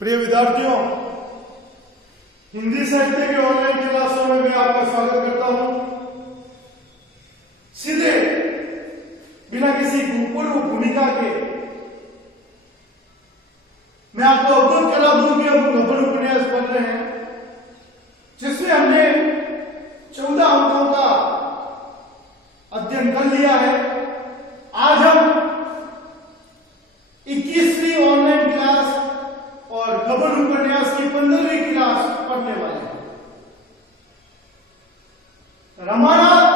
प्रिय विद्यार्थियों, हिंदी साहित्य के ऑनलाइन क्लासों में मैं आपका स्वागत करता हूं। सीधे बिना किसी पूर्व भूमिका के मैं आपको अवगत करा दूं कि हम गबन उपन्यास पढ़ रहे हैं, जिसमें हमने 14 अंकों का अध्ययन कर लिया है। आज हम 21वीं ऑनलाइन क्लास और गबन उपन्यास की 15वीं क्लास पढ़ने वाले हैं। रमानाथ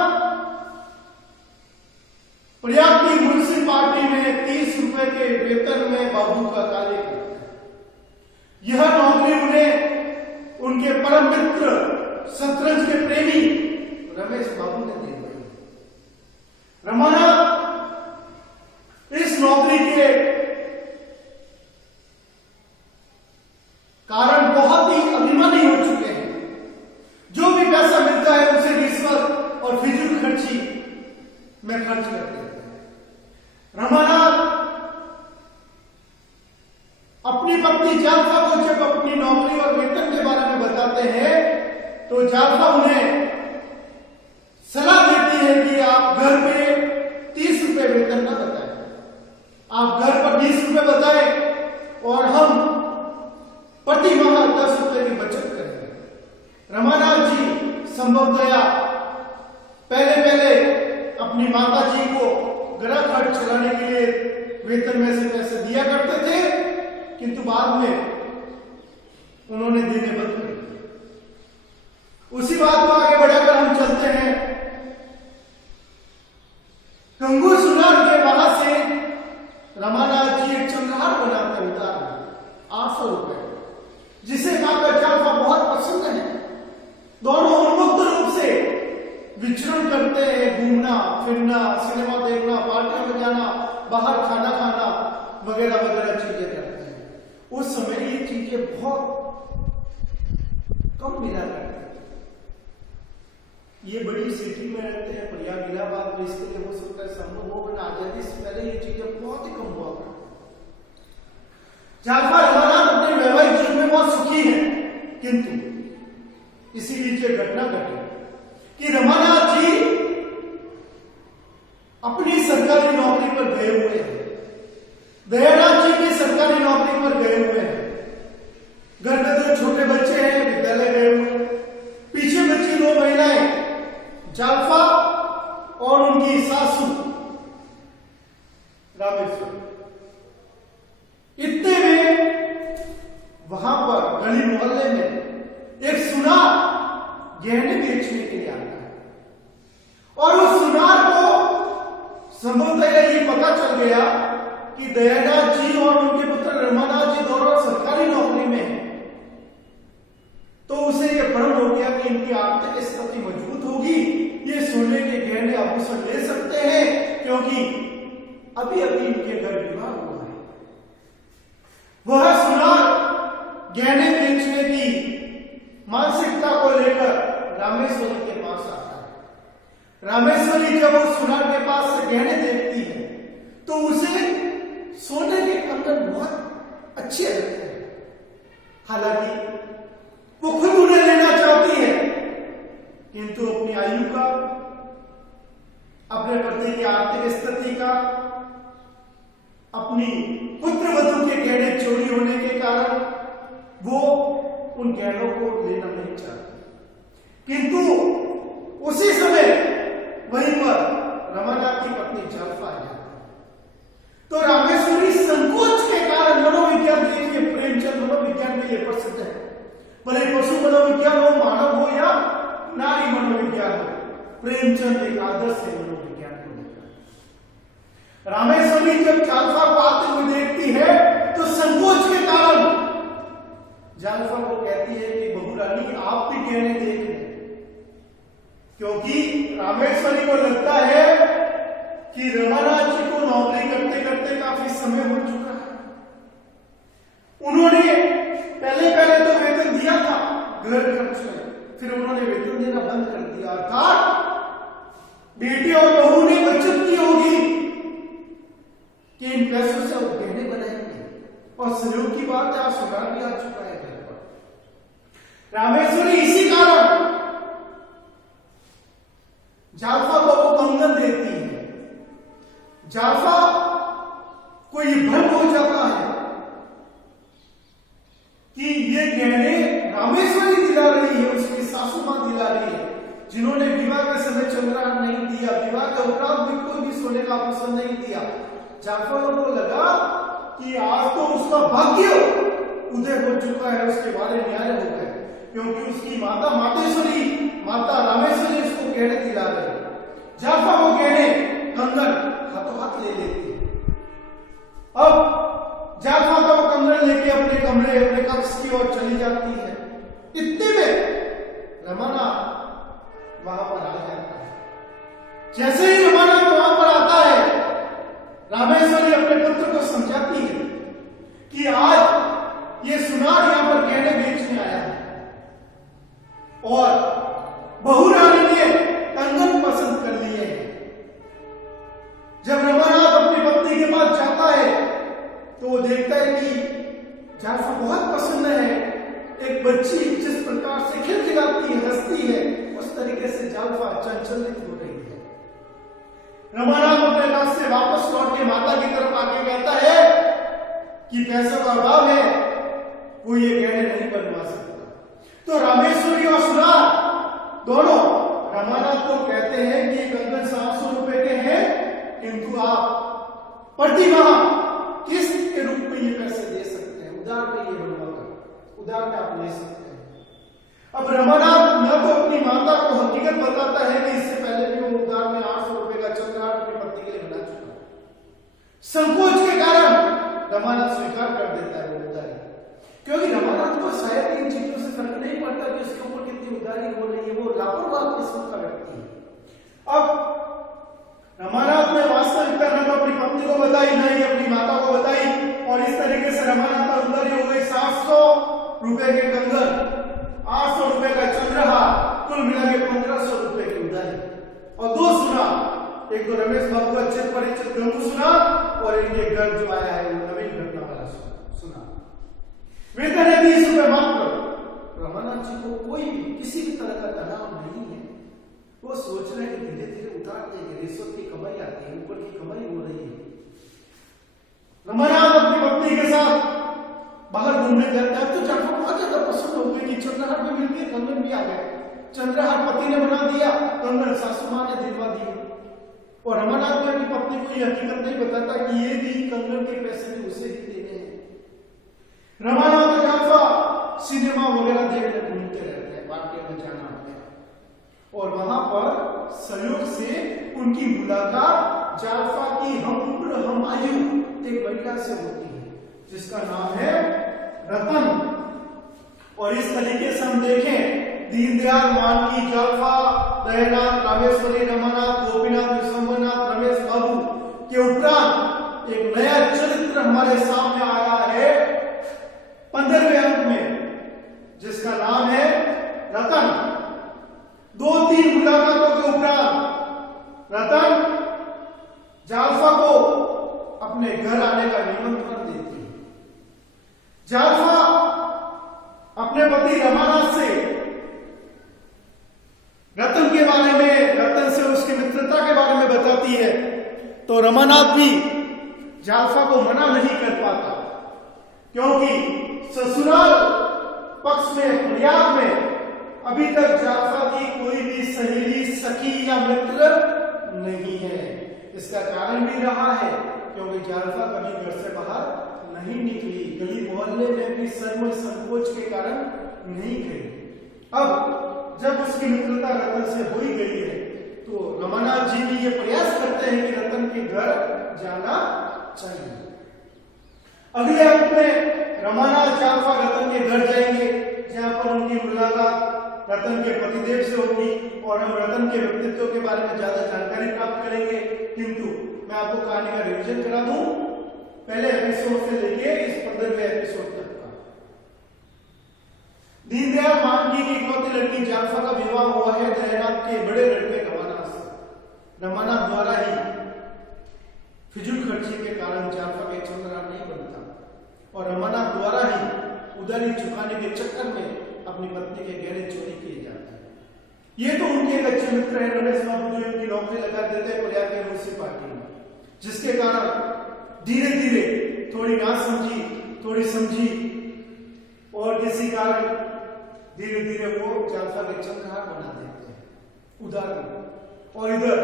प्रयाग की म्युनिसिपालिटी में 30 रुपए के वेतन में बाबू का कार्य करते हैं। यह नौकरी उन्हें उनके परम मित्र शतरंज के प्रेमी रमेश बाबू ने दी। रमानाथ इस नौकरी के कारण बहुत ही अभिमानी हो चुके हैं। जो भी पैसा मिलता है उसे रिश्वत और फिजूल खर्ची में खर्च करते हैं। रमानाथ अपनी पत्नी जालफा को जब अपनी नौकरी और वेतन के बारे में बताते हैं तो जालफा उन्हें सलाह देती है कि आप घर पे 30 रुपए वेतन न बताएं, आप घर पर 20 रुपए बताएं और हम प्रति माह 10 रुपए की बचत करेंगे। रमानाथ जी संभवतया पहले अपनी माता जी को गृह खर्च चलाने के लिए वेतन में से पैसे दिया करते थे, किंतु बाद में उन्होंने देने बंद कर दिए। उसी बात को आगे बढ़ाकर हम चलते हैं। कंगू सुनार के वहां से रमानाथ जी एक चंद्रहार बनाते उतार 800 रुपए, जिसे खाकर जालफा बहुत पसंद है। दोनों उन्मुक्त रूप से विचरण करते हैं, घूमना फिरना, सिनेमा देखना, पार्टी में जाना, बाहर खाना खाना वगैरह वगैरह चीजें करते हैं। उस समय ये चीजें बहुत कम मिला करती थी। ये बड़ी सिटी में रहते हैं, प्रयाग इलाहाबाद में, इसके लिए हो सकता है संभव हो, वरना आजादी से पहले ये चीजें बहुत ही कम हुआ करती। जालफा रमानाथ अपने वैवाहिक जीवन में बहुत सुखी है, किंतु इसी बीच एक घटना घटी कि रमानाथ जी अपनी सरकारी नौकरी पर गए हुए हैं। दयानाथ जी भी सरकारी नौकरी पर गए हुए हैं। घर में 2 छोटे बच्चे हैं, विद्यालय गए हुए। पीछे बच्ची 2 महिलाएं, जालफा और उनकी सासू रामेश्वर। इतने में वहां पर गली मोहल्ले में एक सुनार गहने बेचने के लिए आता है और उस सुनार को संभवतः ये पता चल गया कि दयानाथ जी और उनके पुत्र रमानाथ जी दोनों सरकारी नौकरी में हैं। तो उसे यह भ्रम हो गया कि इनकी आर्थिक स्थिति मजबूत होगी, ये सोने के गहने आभूषण ले सकते हैं, क्योंकि अभी अभी इनके घर विवाह हुआ है। वह सुनार गहने बेचने की मानसिकता को लेकर रामेश्वरी के पास आता है। रामेश्वरी जब उस सुनार के पास से गहने देखती है तो उसे सोने के कंगन बहुत अच्छे लगते हैं। हालांकि वो खुद उन्हें लेना चाहती है, किंतु अपनी आयु का, अपने पति की आर्थिक स्थिति का, अपनी पुत्रवधू के गहने चोरी होने के कारण वो उन गहनों को लेना नहीं चाहती। किंतु उसी समय वहीं पर रमानाथ की पत्नी जालफा आ जाती है। तो रामेश्वरी संकोच के कारण, मनोविज्ञान देखिए, प्रेमचंद मनोविज्ञान के लिए प्रसिद्ध है, भले पशु मनोविज्ञान हो, मानव हो या नारी मनोविज्ञान हो, प्रेमचंद एक आदर्श है मनोविज्ञान को लेकर। रामेश्वरी जब जालफा को आते हुए देखती है तो संकोच के कारण जालफा को कहती है कि बहू रानी आप भी गहने देख लें, क्योंकि रामेश्वरी को लगता है कि रमानाथ जी को नौकरी करते करते काफी समय हो चुका है। उन्होंने पहले तो वेतन दिया था घर खर्च में, फिर उन्होंने वेतन देना बंद कर दिया। अर्थात बेटी और बहू ने बचत की होगी कि इन पैसों से वो गहने बनाएंगे। और संयोग की बात है आज सुनार भी आ चुका है घर पर। रामेश्वरी इसी कारण जालफा को वो कंगन देती है। जालफा को ये भ्रम हो जाता है कि ये गहने रामेश्वरी दिला रही है, उसकी सासू मां दिला रही है, जिन्होंने विवाह के समय चंद्रहार नहीं दिया, विवाह के उपरांत भी कोई भी सोने का आभूषण नहीं दिया। जालफा को लगा कि आज तो उसका भाग्य उदय हो चुका है, उसके बारे न्याय हो गए, क्योंकि उसकी माता मातेश्वरी माता रामेश्वरी उसको गहने दिला रही। जालफा वो गहने कंगन हाथों हाथ ले लेती है। अब जालफा का वो कंगन लेके अपने कमरे अपने कक्ष की ओर चली जाती है। इतने में रमाना वहां पर आ जाता है। जैसे ही रमाना वहां पर आता है, रामेश्वरी अपने पुत्र को समझाती है कि आज ये सुनार यहां पर गहने बेचने आया है और बहू रानी ने कंगन पसंद कर लिए हैं। जब रमानाथ अपनी पत्नी के पास जाता है तो वो देखता है कि जालफा बहुत प्रसन्न है। एक बच्ची जिस प्रकार से खिलखिलाती है, हंसती है, उस तरीके से जालफा चंचलित हो रही है। रमानाथ अपने पास से वापस लौट के माता की तरफ आके कहता है कि पैसों का अभाव है, कोई ये गहने नहीं बनवा सकता। तो रामेश्वरी और सुनार दोनों रमानाथ को कहते हैं कि कंगन 700 रुपए के हैं, किंतु आप प्रतिमाह किस्त के रूप में ये पैसे दे सकते हैं, उधार में ये बनवाकर उधार में आप ले सकते हैं। अब रमानाथ न तो अपनी माता को हकीकत बताता है कि इससे पहले भी वो उधार में 800 रुपए का चंद्रहार अपनी पत्नी के लिए बना चुका है। संकोच के कारण रमानाथ स्वीकार कर देता है वो उधारी, क्योंकि रमानाथ को शायद इन चीजों से फर्क नहीं पड़ता कि उसके ऊपर कितनी उधारी हो रही है, वो लापरवाह किस्म का व्यक्ति है। अब रमानाथ ने वास्तविकता न तो अपनी पत्नी को बताई, न ही अपनी माता को बताई, और इस तरीके से रमानाथ पर उधारी हो गई 700 रुपए के कंगन, 800 रुपए का चंद्रहार, कुल मिला के 1500 रुपए की उधारी। और दो सुना, एक तो रमेश बाबू का चिर परिचित गंगू सुना, और इनके घर जो आया है वो नवीन घटना वाला सुना। वेतन है 20 रुपए मात्र। रमानाथ जी को कोई भी किसी भी तरह का तनाव नहीं है। वो सोच रहे हैं कि धीरे धीरे उतार देंगे, रिश्वत की कमाई आती है, ऊपर की कमाई हो रही है। रमानाथ अपनी पत्नी के साथ बाहर घूमने जाता है। तो जालफा बहुत ज्यादा पसंद हो गई कि चंद्रहार भी मिल गए, कंगन भी आ गए। चंद्रहार पति ने बना दिया, कंगन सासू मां ने दिलवा दिया। और रमानाथ ने अपनी पत्नी को यह हकीकत नहीं बताता कि ये भी कंगन के पैसे भी उसे ही देने हैं। रमानाथ और जालफा सिनेमा वगैरह देखने घूमते रहते हैं, पार्टी में जाना होता है, और वहां पर संयोग से उनकी मुलाकात जालफा की हम उम्र हम आयु एक महिला से होती है जिसका नाम है रतन। और इस तरीके से हम देखें, दीनदयाल, मानकी, जालफा, दयानाथ, रामेश्वरी, रमानाथ, गोपीनाथ, विश्वम्भरनाथ, रमेश बाबू के उपरांत एक नया चरित्र हमारे सामने आया है 15वें अंक में, जिसका नाम है रतन। 2-3 मुलाकातों के उपरांत रतन जालफा को अपने घर आने का निमंत्रण देती है। जालफा अपने पति रमानाथ से रतन के बारे में, रतन से उसकी मित्रता के बारे में बताती है, तो रमानाथ भी जालफा को मना नहीं कर पाता, क्योंकि ससुराल पक्ष में, फरियाद में अभी तक जालफा की कोई भी सहेली, सखी या मित्र नहीं है। इसका कारण भी रहा है क्योंकि जालफा कभी घर से बाहर नहीं निकली, गली मोहल्ले में भी शर्म संकोच के कारण नहीं गई। अब जब उसकी मित्रता रतन से हो ही गई है, तो रमानाथ जी भी ये प्रयास करते हैं कि रतन के घर जाना चाहिए। अगले अंक में रमानाथ जालफा रतन के घर जाएंगे, जहां पर उनकी मुलाकात रतन के पतिदेव से होगी, और हम रतन के व्यक्तित्व के बारे में ज्यादा जानकारी प्राप्त करेंगे। किंतु मैं आपको कहानी का रिवीजन करा दूं, पहले एपिसोड से लेके इस 15वें एपिसोड तक का। दीनदयाल मानकी की इकलौती लड़की जालफा का विवाह हुआ है दयानाथ के बड़े लड़के रमानाथ से। रमानाथ द्वारा ही फिजूल खर्ची के कारण जालफा का चंद्रहार नहीं बनता। और रमानाथ द्वारा ही उधारी चुकाने के चक्कर में अपनी पत्नी के गहने चोरी किए जाते हैं। ये तो उनके एक अच्छे मित्र हैं रमेश बाबू, जो इनकी नौकरी लगा देते हैं प्रयाग के म्यूनिसिपालिटी में, जिसके कारण धीरे धीरे थोड़ी ना समझी थोड़ी समझी और किसी कारण धीरे धीरे वो जालसा के चंद्रहार बना देते हैं उधार में। और इधर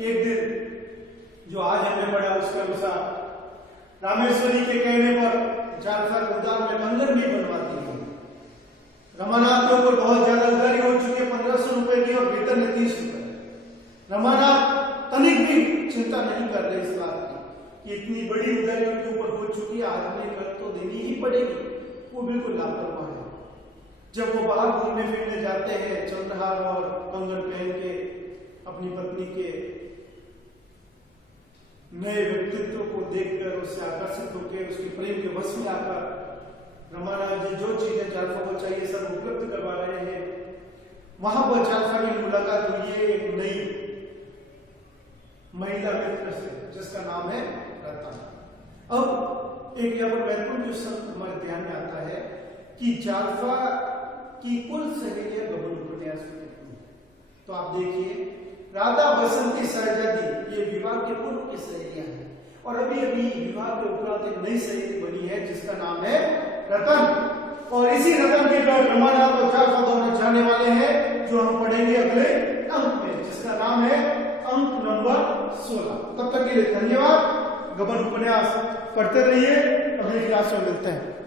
एक दिन जो आज हमें पड़ा उसके अनुसार रामेश्वरी के कहने पर जालसा के उधार में कंगन भी बनवाती है। रमानाथ के ऊपर बहुत ज्यादा उधारी हो चुकी है, 1500 रुपए की, और वेतन है 30 रुपए। रमानाथ तनिक भी चिंता नहीं कर रहे इस बात की कि इतनी बड़ी उधारी उनके ऊपर हो चुकी है, आज नहीं कल तो देनी ही पड़ेगी। वो बिल्कुल लापरवाह है। जब वो बाहर घूमने फिरने जाते हैं चंद्रहार और कंगन पहन के अपनी पत्नी के नए व्यक्तित्व को देखकर उससे आकर्षित होकर उसके प्रेम के वश में आकर रमानाथ जी जो चीजें जालसा को चाहिए सब उपलब्ध करवा रहे हैं। वहां पर जालसा की मुलाकात हुई है एक नई महिला मित्र से जिसका नाम है रतन। अब एक यहाँ पर महत्वपूर्ण क्वेश्चन हमारे ध्यान में आता है कि जालसा की कुल सहेलियां गबन उपन्यास में कितनी है। तो आप देखिए, राधा बसंती शहजादी ये विवाह के पूर्व की सहेलियां हैं, और अभी अभी विवाह के उपरांत एक नई सहेली बनी है जिसका नाम है रतन। और इसी रतन के घर रमानाथ और जालसा दोनों जाने वाले हैं, जो हम पढ़ेंगे अगले अंक में, जिसका नाम है अंक नंबर 16। तब तक के लिए धन्यवाद। गबन उपन्यास पढ़ते रहिए, अगली क्लास में मिलते हैं।